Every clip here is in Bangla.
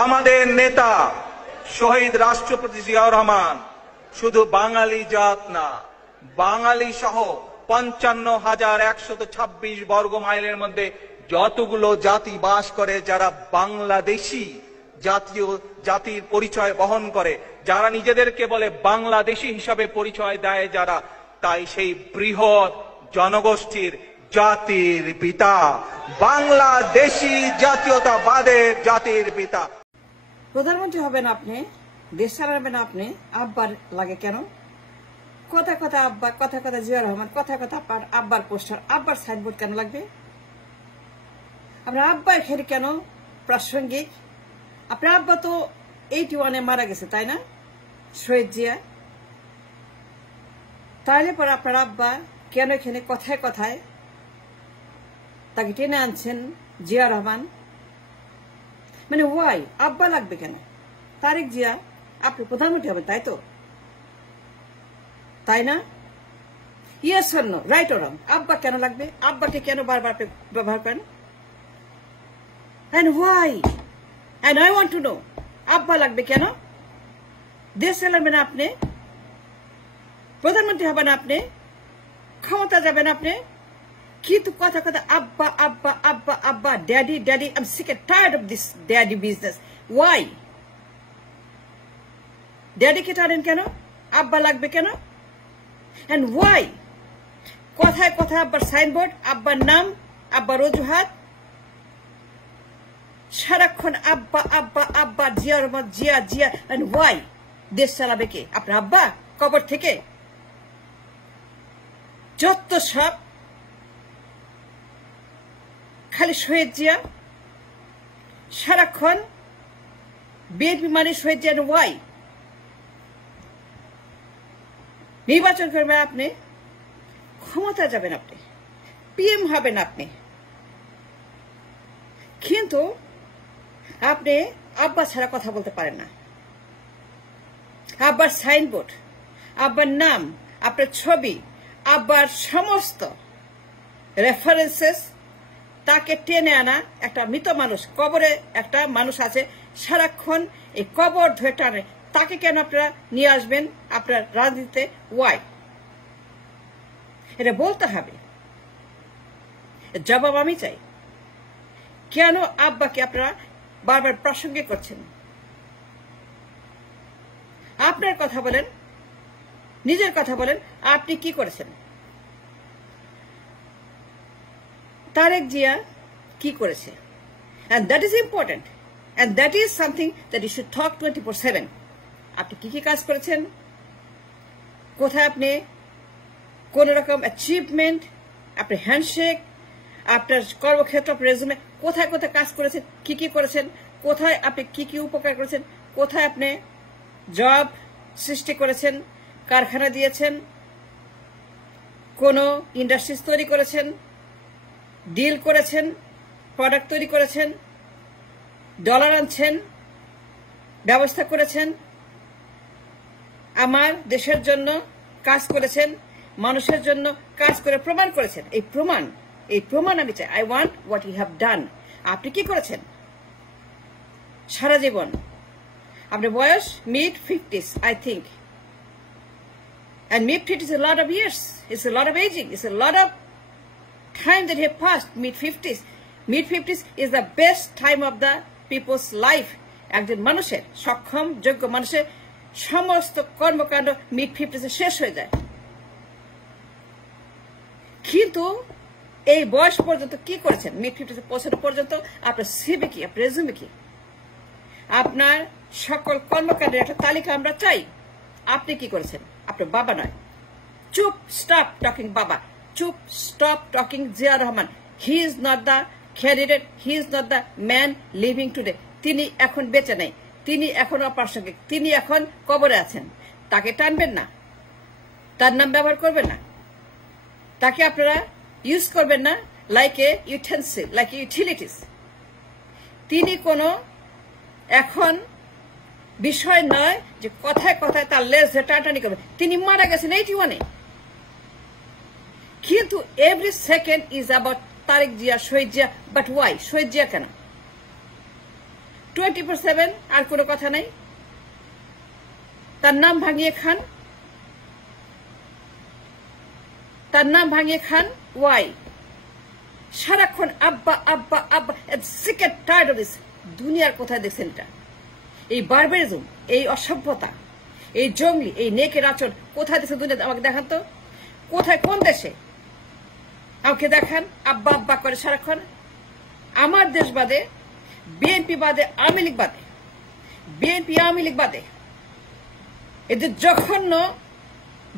আমাদের নেতা শহীদ রাষ্ট্রপতি জিয়াউর রহমান শুধু বাঙালি জাত না, বাঙালি সহ 55,126 বর্গ মাইলের মধ্যে যতগুলো জাতি বাস করে, যারা বাংলাদেশী জাতির পরিচয় বহন করে, যারা নিজেদেরকে বলে বাংলাদেশী হিসাবে পরিচয় দেয় যারা, তাই সেই বৃহৎ জনগোষ্ঠীর জাতির পিতা, বাংলাদেশী জাতীয়তাবাদের জাতির পিতা। প্রধানমন্ত্রী হবেন আপনি, দেশ চালাবেন আপনি, আব্বার লাগে কেন? কথা কথা আব্বা, কথা কথা জিয়াউর রহমান, কথা কথা আব্বার পোস্টার, আব্বার সাইনবোর্ড কেন লাগবে? আপনার আব্বার খেলে কেন প্রাসঙ্গিক? আপনার আব্বা তো 81-এ মারা গেছে, তাই না? শহীদ জিয়া। তাহলে পরে আপনার আব্বা কেন এখানে কথায় কথায় তাকে টেনে আনছেন জিয়া রহমান? মানে ওয়াই আব্বা লাগবে কেন? তারেক জিয়া আপনি প্রধানমন্ত্রী হবেন, তাই তো? তাই না? Yes or no, right or wrong? আব্বা কেন লাগবে? আব্বাকে কেন বারবার ব্যবহার করেন? And why? And I want to know, আব্বা লাগবে কেন? দেশ চালাবেন আপনি, প্রধানমন্ত্রী হবেন আপনি, ক্ষমতা যাবেন আপনি, কিন্তু কথা কথা আব্বা আব্বা আব্বা আব্বা, daddy daddy. I am sick and tired of this daddy business. Why? ড্যাডিকে টানেন কেন? আব্বা লাগবে কেন? And why? কথায় কথায় আব্বার সাইনবোর্ড, আব্বার নাম, আব্বার অজুহাত, সারাক্ষণ আব্বা আব্বা আব্বা, জিয়া রহমান জিয়া জিয়া। And why? দেশ চালাবে কে? আপনার আব্বা কবর থেকে? যত সব খালি শহীদ জিয়া, সারাক্ষণ বিএনপি মানে শহীদ জিয়া। ওয়াই? নির্বাচন করবেন আপনি, ক্ষমতা যাবেন আপনি, পিএম হবেন আপনি, কিন্তু আপনি আব্বা ছাড়া কথা বলতে পারেন না। আব্বার সাইনবোর্ড, আব্বার নাম, আপনার ছবি, আব্বার সমস্ত রেফারেন্সেস, তাকে টেনে আনা একটা মৃত মানুষ, কবরে একটা মানুষ আছে, সারাক্ষণ এই কবর ধরে টানে, তাকে কেন আপনারা নিয়ে আসবেন আপনার রাজনীতিতে? ওয়াই? এটা বলতে হবে, জবাব আমি চাই। কেন আব্বাকে আপনারা বারবার প্রাসঙ্গিক করছেন? আপনার কথা বলেন, নিজের কথা বলেন, আপনি কি করেছেন? তারেক জিয়া কি করেছে? And that is important. And that is something that you should talk 24/7. আপনি কি কি কাজ করেছেন? কোথায় আপনি কোন রকম অ্যাচিভমেন্ট, আপনার হ্যান্ডশেক, আপনার কর্মক্ষেত্র, আপনার রেজুমে, কোথায় কোথায় কাজ করেছেন, কি কি করেছেন, কোথায় আপনি কি কি উপকার করেছেন, কোথায় আপনি জব সৃষ্টি করেছেন, কারখানা দিয়েছেন, কোন ইন্ডাস্ট্রিজ তৈরি করেছেন, ডিল করেছেন, প্রোডাক্ট তৈরি করেছেন, ডলার আনছেন, ব্যবস্থা করেছেন, আমার দেশের জন্য কাজ করেছেন, মানুষের জন্য কাজ করে প্রমাণ করেছেন। এই প্রমাণ আমি চাই। I want what you have done. আপনি কি করেছেন সারা জীবন? আপনার বয়স mid-50s, I think. And mid-50s is a lot of years. It's a lot of aging. It's a lot of time that have passed. Mid-50s. Mid-50s is the best time of the people's life. একজন মানুষের, সক্ষম যোগ্য মানুষের সমস্ত কর্মকাণ্ড mid-50s শেষ হয়ে যায়। কিন্তু এই বয়স পর্যন্ত কি করেছেন? mid-50s পৌঁছানো পর্যন্ত আপনার সিভি কি, আপনার রেজুমে কি, আপনার সকল কর্মকাণ্ডের একটা তালিকা আমরা চাই। আপনি কি করেছেন? আপনার বাবা নয়। চুপ, স্টপ টকিং বাবা, চুপ, stop talking Zia Rahman. He is not the candidate, he is not the man living today. তিনি এখন বেঁচে নেই, তিনি এখন অপ্রাসঙ্গিক, তিনি এখন কবরে আছেন। তাকে টানবেন না, তার নাম ব্যবহার করবেন না, তাকে আপনারা ইউজ করবেন না like a utensil, like a utilities. তিনি কোনো এখন বিষয় নয় যে কথায় কথায় তার লেজ টানাটানি করবে। তিনি মারা গেছেন 81-এ, কিন্তু every second is about Tarique Zia, Shaheed Zia. But why? Shaheed Zia কেন? 24/7 আর কোনো কথা নাই। তার নাম ভাঙিয়ে খান, তার নাম ভাঙিয়ে খান। ওয়াই? সারাক্ষণ আব্বা আব্বা আব্বা। Sick and tired of this. দুনিয়ার কোথায় দেখছেন এটা? এই বারবারিজম, এই অসভ্যতা, এই জঙ্গলি, এই নেকের আচরণ কোথায় দেখছেন দুনিয়াতে? আমাকে দেখান তো, কোথায়, কোন দেশে? আমাকে দেখান। আব্বা আব্বা করে সারাক্ষণ। আমার দেশ বাদে, বিএনপি বাদে, আওয়ামী লীগ বাদে, বিএনপি আওয়ামী লীগ বাদে, এদের জঘন্য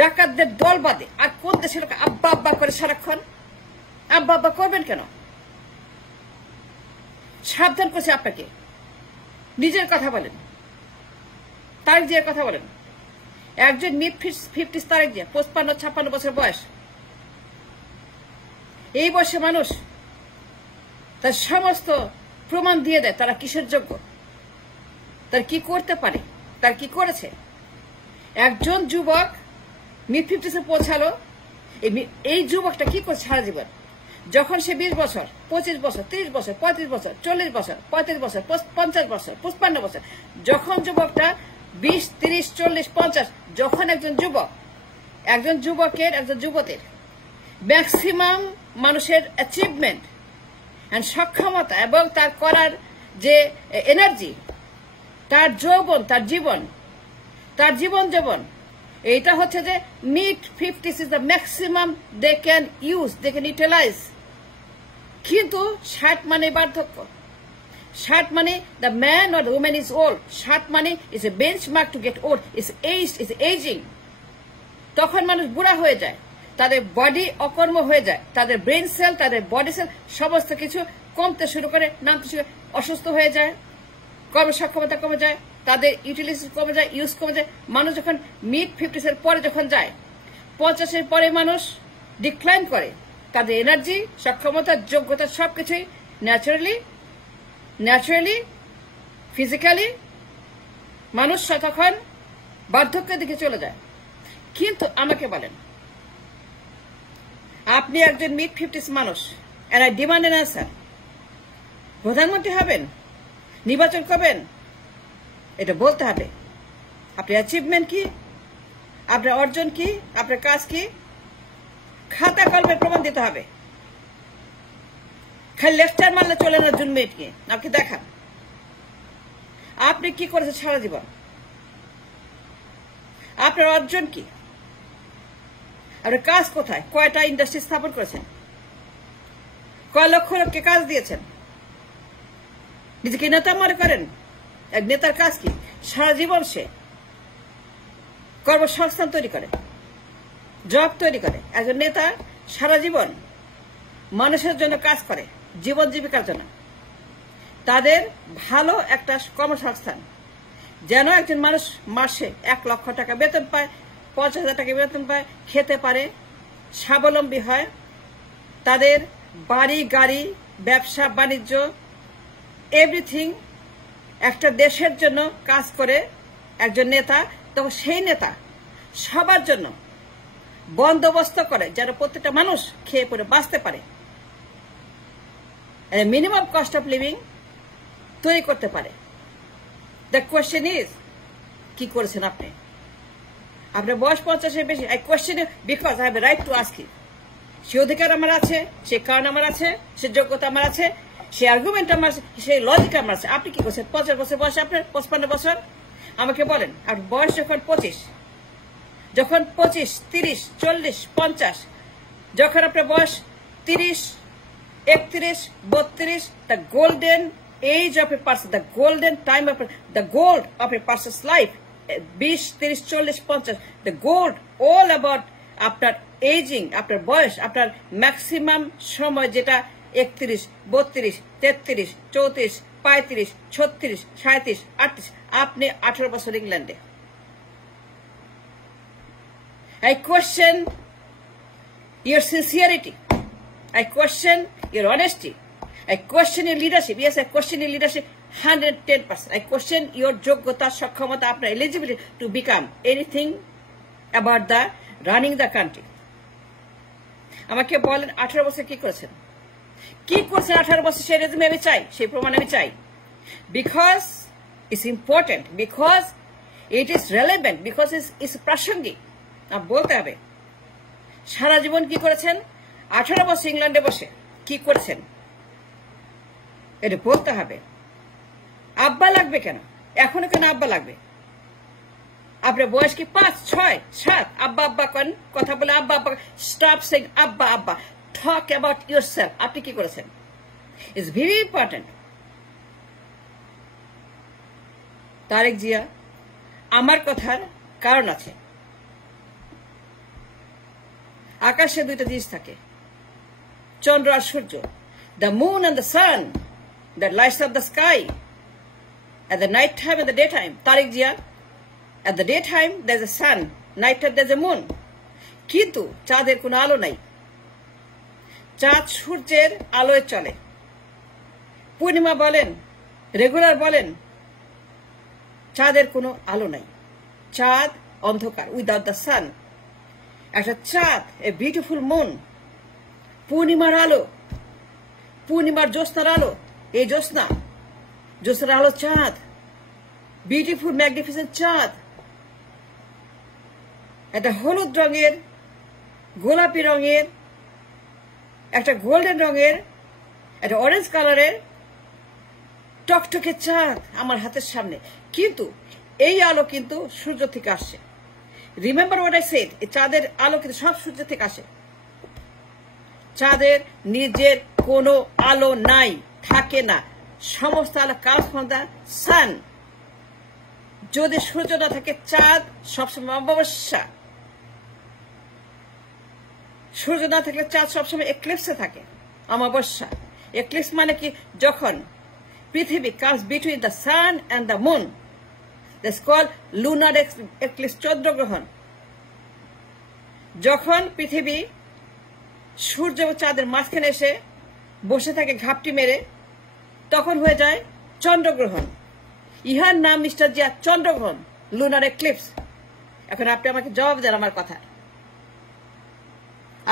ডাকাতদের দল বাদে আর কোন দেশের লোক আব্বা আব্বা করে সারাক্ষণ? আব্বা আব্বা করবেন কেন? সাবধান করছে আপনাকে। নিজের কথা বলেন, তারিখ জিয়ার কথা বলেন। একজন মিড 50 তারিখ জিয়া, 55-56 বছর বয়স। এই বয়সে মানুষ তার সমস্ত প্রমাণ দিয়ে দেয় তারা কিসের যোগ্য, তার কি করতে পারে, তার কি করেছে। একজন যুবক মিড 50 পৌঁছালো। এই যুবকটা কি করছে সারা জীবন? যখন সে 20 বছর, 25 বছর, 30 বছর, 35 বছর, 40 বছর, 35 বছর, 50 বছর, 55 বছর, যখন যুবকটা 20, 30, 40, 50, যখন একজন যুবক, একজন যুবকের, একজন যুবতীর ম্যাক্সিমাম মানুষের অ্যাচিভমেন্ট এন্ড সক্ষমতা এবং তার করার যে এনার্জি, তার যৌবন, তার জীবন, তার জীবন যৌবন, এটা হচ্ছে যে mid 50 is the maximum they can use, they can utilise. কিন্তু 60 মানে বার্ধক্য। 60 মানে the man or the woman is old. 60 মানে is a benchmark to get old, is aged, is ageing. তখন মানুষ বুড়া হয়ে যায়, তাদের বডি অকর্ম হয়ে যায়, তাদের ব্রেন সেল, তাদের বডি সেল সমস্ত কিছু কমতে শুরু করে, নামতে শুরু করে, অসুস্থ হয়ে যায়, কর্মসক্ষমতা কমে যায়, তাদের ইউটিলিটি কমে যায়, ইউজ কমে যায়। মানুষ যখন মিড 50 পরে যখন যায়, 50 পরে মানুষ ডিক্লাইন করে, তাদের এনার্জি, সক্ষমতা, যোগ্যতা সবকিছুই ন্যাচারালি ফিজিক্যালি মানুষ তখন বার্ধক্যের দিকে চলে যায়। কিন্তু আমাকে বলেন, আপনি একজন মিড 50 মানুষ, and I demand an answer. প্রধানমন্ত্রী হবেন, নির্বাচন করবেন, এটা বলতে হবে। আপনার অ্যাচিভমেন্ট কি, আপনার অর্জন কি, আপনার কাজ কি, খাতা কলমের প্রমাণ দিতে হবে। খালি লেকচার মারলে চলে না। জুন মেয়েটকে আপনি দেখান আপনি কি করেছেন সারা জীবন, আপনার অর্জন কি, আপনার কাজ কোথায়, কয়টা ইন্ডাস্ট্রি স্থাপন করেছেন, কয় লক্ষ লোককে কাজ দিয়েছেন। নিজেকে নেতা মনে করেন? এক নেতার কাজ কি? সারা জীবন সে কর্মসংস্থান তৈরি করে, জব তৈরি করে। একজন নেতা সারা জীবন মানুষের জন্য কাজ করে, জীবন জীবিকার জন্য, তাদের ভালো একটা কর্মসংস্থান, যেন একজন মানুষ মাসে 1 লক্ষ টাকা বেতন পায়, 50,000 টাকা বেতন পায়, খেতে পারে, স্বাবলম্বী হয়, তাদের বাড়ি গাড়ি, ব্যবসা বাণিজ্য, এভরিথিং একটা দেশের জন্য কাজ করে একজন নেতা। তখন সেই নেতা সবার জন্য বন্দোবস্ত করে যেন প্রত্যেকটা মানুষ খেয়ে পরে বাঁচতে পারে, মিনিমাম কস্ট অফ লিভিং তৈরি করতে পারে। দ্য কোয়েশ্চেন ইজ, কি করেছেন আপনি? আপনার বয়স 50-এর বেশি। I question because I have a right to ask you. সে অধিকার আমার আছে, সে কারণ আমার আছে, সে যোগ্যতা আমার আছে, সে আর্গুমেন্ট আমার আছে, সেই লজিক আমার আছে। আপনি কি করছেন? 50 বছর বয়স আপনার, 55 বছর। আমাকে বলেন, আপনার বয়স যখন 25, যখন 25, 30, 40, 50, যখন আপনার বয়স 30, 31, 32, the golden age of a person, the golden time of the gold of a person's life, 20, 30, 40, 50, the gold all about আপনার এজিং, আপনার বয়স, আপনার ম্যাক্সিমাম সময় যেটা 31, 32, 33, 34, 35, 36, 37, 38। আপনি 18 বছর ইংল্যান্ডে। I question your sincerity. I question your honesty. I question your leadership. Yes, I question your leadership 110%. I question your যোগ্যতা, সক্ষমতা, আপনার eligibility to become anything about the running the country. আমাকে বলেন 18 বছর কি করেছেন? কি করছেন 18 বছর? সেই রেজুমে আমি চাই, সেই প্রমাণ আমি চাই। because it's important, because it is relevant, because it's প্রাসঙ্গিক। বলতে হবে সারা জীবন কি করেছেন, 18 বছর ইংল্যান্ডে বসে কি করেছেন এটা বলতে হবে। আব্বা লাগবে কেন, এখনো কেন আব্বা লাগবে? আপনার বয়স কি 5, 6, 7? আব্বা আব্বা করেন, কথা বলে আব্বা আব্বা। স্টপ সেইং আব্বা আব্বা, টক অ্যাবাউট ইয়োরসেলফ। আপনি কি করেছেন? It's very important. Tarique Zia, আমার কথার কারণ আছে। আকাশে দুইটা জিনিস থাকে, চন্দ্র আর সূর্য। The moon and the sun that lights up the sky at the night time and the daytime. Tariq Jia, at the daytime there's a sun, night time there's a moon. কিন্তু চাঁদের কোনো আলো নাই। চাঁদ সূর্যের আলোয় চলে। পূর্ণিমা বলেন, রেগুলার বলেন, চাঁদের কোনো আলো নাই। চাঁদ অন্ধকার, উইদাউট দ্য সান। একটা চাঁদ, এ বিউটিফুল মুন, পূর্ণিমার আলো, পূর্ণিমার জ্যোৎস্নার আলো, এই জ্যোৎস্নার আলো চাঁদ, বিউটিফুল ম্যাগনিফিসেন্ট চাঁদ। একটা হলুদ রঙের, গোলাপি রঙের, একটা গোল্ডেন রঙের, একটা অরেঞ্জ কালারের টকটকে চাঁদ আমার হাতের সামনে। কিন্তু এই আলো কিন্তু সূর্য থেকে আসছে। রিমেম্বার হোয়াট আই সেড, এই চাঁদের আলো কিন্তু সব সূর্য থেকে আসে। চাঁদের নিজের কোনো আলো নাই, থাকে না। সমস্ত আলো কাজ ফ্রম দ্য সান। যদি সূর্য না থাকে, চাঁদ সবসময় অমাবস্যা। সূর্য না থাকলে চাঁদ সবসময় এক্লিপসে থাকে, অমাবস্যা। এক্লিপস মানে কি, যখন পৃথিবী comes between the sun and the moon, that's called lunar eclipse, চন্দ্রগ্রহণ। যখন পৃথিবী সূর্য ও চাঁদের মাঝখানে এসে বসে থাকে ঘাপটি মেরে, তখন হয়ে যায় চন্দ্রগ্রহণ। ইহার নাম মিস্টার জিয়া চন্দ্রগ্রহণ, লুনার এক্লিপস। এখন আপনি আমাকে জবাব দেন আমার কথা।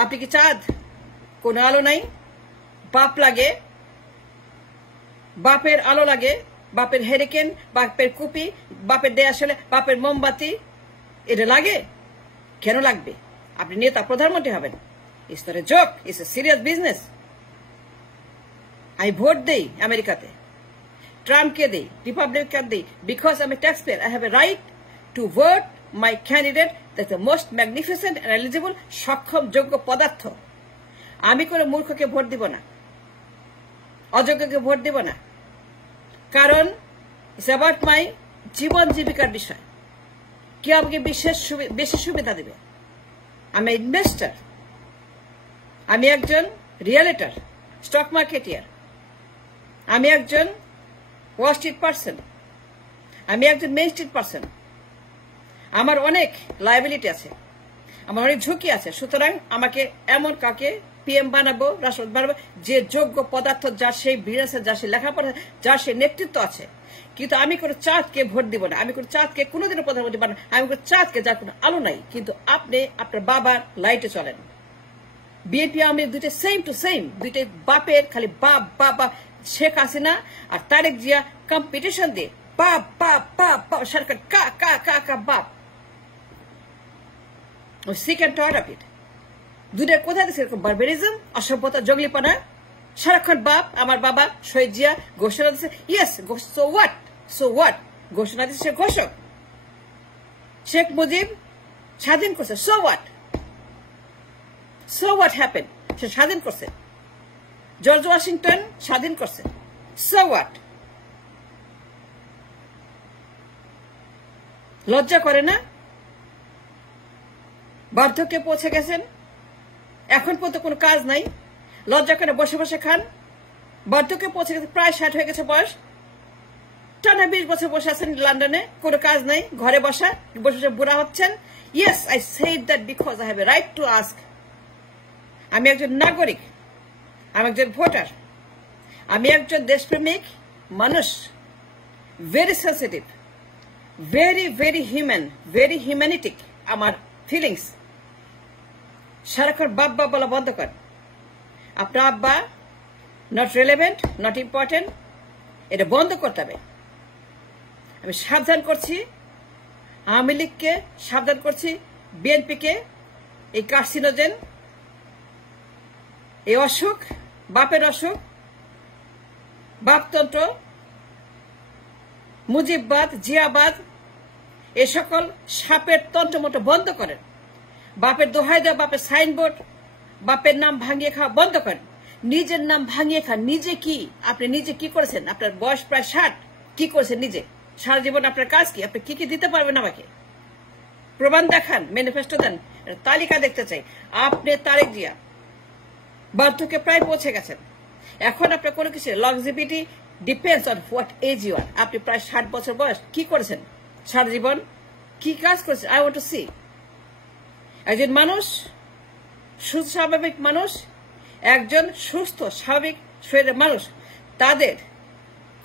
আপনি কি চাঁদ, কোনো আলো নাই? বাপ লাগে, বাপের আলো লাগে, বাপের হেরিকেন, বাপের কুপি, বাপের দেয়াশালে, বাপের মোমবাতি, এটা লাগে? কেন লাগবে? আপনি নেতা, প্রধানমন্ত্রী হবেন। It's not a joke, it's a serious business. আমি ভোট দেই আমেরিকাতে, ট্রাম্পকে দেই, রিপাবলিকান দেই, because I M A tax payer. I have a right to vote my candidate that's the most magnificent and eligible, সক্ষম, যোগ্য পদার্থ। আমি কোনো মূর্খকে ভোট দিব না, অযোগ্যকে ভোট দিব না। কারণ ইটস অ্যাবাউট মাই জীবন জীবিকার বিষয়। কে আমাকে বেশি সুবিধা দেবে? আমি ইনভেস্টার, আমি একজন রিয়েলিটার, স্টক মার্কেটিয়ার, আমি একজন ওয়াল স্ট্রিট পার্সন, আমি একজন মেইন স্ট্রিট পার্সন। আমার অনেক লায়াবিলিটি আছে, আমার অনেক ঝুঁকি আছে। সুতরাং আমাকে এমন কাকে পিএম বানাবো, রাষ্ট্রপতি বানাবো, যে যোগ্য পদার্থ, যার সেই ভিড় আছে, যার সেই লেখাপড়া, যার সেই নেতৃত্ব আছে। কিন্তু আমি কোনো চাঁদকে ভোট দিব না, আমি কোনো চাঁদকে কোনোদিনও প্রধানমন্ত্রী বানাবো, আমি কোনো চাঁদকে যার কোনো আলো নাই। কিন্তু আপনি আপনার বাবার লাইটে চলেন। বিএনপি আমি দুইটা সেম টু সেম, দুইটা বাপের, খালি বাপ বাপ বাপ। শেখ হাসিনা আর তারেক জিয়া কম্পিটিশন দিয়ে বাপ বাপ বাপ বাপ, সরকার কা কা কা কা বাপ। Sick and tired of it. দুইটার কোথায় দিচ্ছে এরকম বারবারিজম, অসভ্যতা, জঙ্গলিপনা। সারাক্ষণ বাপ, আমার বাবা শহীদ জিয়া ঘোষণা দিচ্ছে, yes, so what, so what, ঘোষণা দিচ্ছে, সে ঘোষক। শেখ মুজিব স্বাধীন করছে, so what, so what happen, সে স্বাধীন করছে। জর্জ ওয়াশিংটন স্বাধীন করছে, সো হোয়াট। লজ্জা করে না? বার্ধক্যে পৌঁছে গেছেন, এখন পর্যন্ত কোনো কাজ নাই, লজ্জা করে বসে বসে খান। বার্ধক্যে পৌঁছে গেছে, প্রায় 60 হয়ে গেছে বয়স, টানা 20 বছর বসে আছেন লন্ডনে, কোনো কাজ নাই, ঘরে বসে বসে বুড়া হচ্ছেন। Yes, I said that because I have a right to ask. আমি একজন নাগরিক, আমি একজন ভোটার, আমি একজন দেশপ্রেমিক মানুষ, very sensitive, very very human, very humanistic আমার ফিলিংস। সারাক্ষণ বাপ বাপ বলা বন্ধ কর। আপনার আব্বা নট রেলেভেন্ট, নট ইম্পর্টেন্ট। এটা বন্ধ করতে হবে। আমি সাবধান করছি আওয়ামী লীগকে, সাবধান করছি বিএনপিকে, এই কার্সিনোজেন, এই অসুখ, বাপের অসুখ, বাপতন্ত্র, মুজিববাদ, জিয়াবাদ, এ সকল সাপের তন্ত্রমন্ত্র বন্ধ করেন। বাপের দোহাই দেওয়া, বাপের সাইনবোর্ড, বাপের নাম ভাঙিয়ে খাওয়া বন্ধ করেন। নিজের নাম ভাঙিয়ে খান। নিজে কি, আপনি নিজে কি করেছেন? আপনার বয়স প্রায় 60, কি করেছেন নিজে? সারা জীবন আপনার কাজ কি? আপনি কি কি দিতে পারবেন আমাকে? প্রমাণ দেখান, ম্যানিফেস্টো দেন, তালিকা দেখতে চাই। আপনি তারেক জিয়া বার্ধক্যে প্রায় পৌঁছে গেছেন। এখন আপনার কোনো কিছু longevity depends on what age you are. আপনি প্রায় 60 বছর বয়স, কি করেছেন সারা জীবন? কি কাজ করেছেন? I want to see. একজন মানুষ, সুস্থ স্বাভাবিক মানুষ, একজন সুস্থ স্বাভাবিক শরীরের মানুষ, তাদের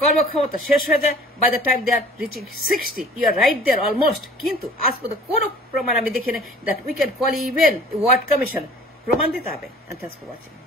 কর্মক্ষমতা শেষ হয়ে যায় by the time they are reaching 60। You are right there almost. কিন্তু আজ পর্যন্ত কোনো প্রমাণ আমি দেখিনি that we can call even ward commission. প্রমাণ দিতে হবে। And thanks for watching.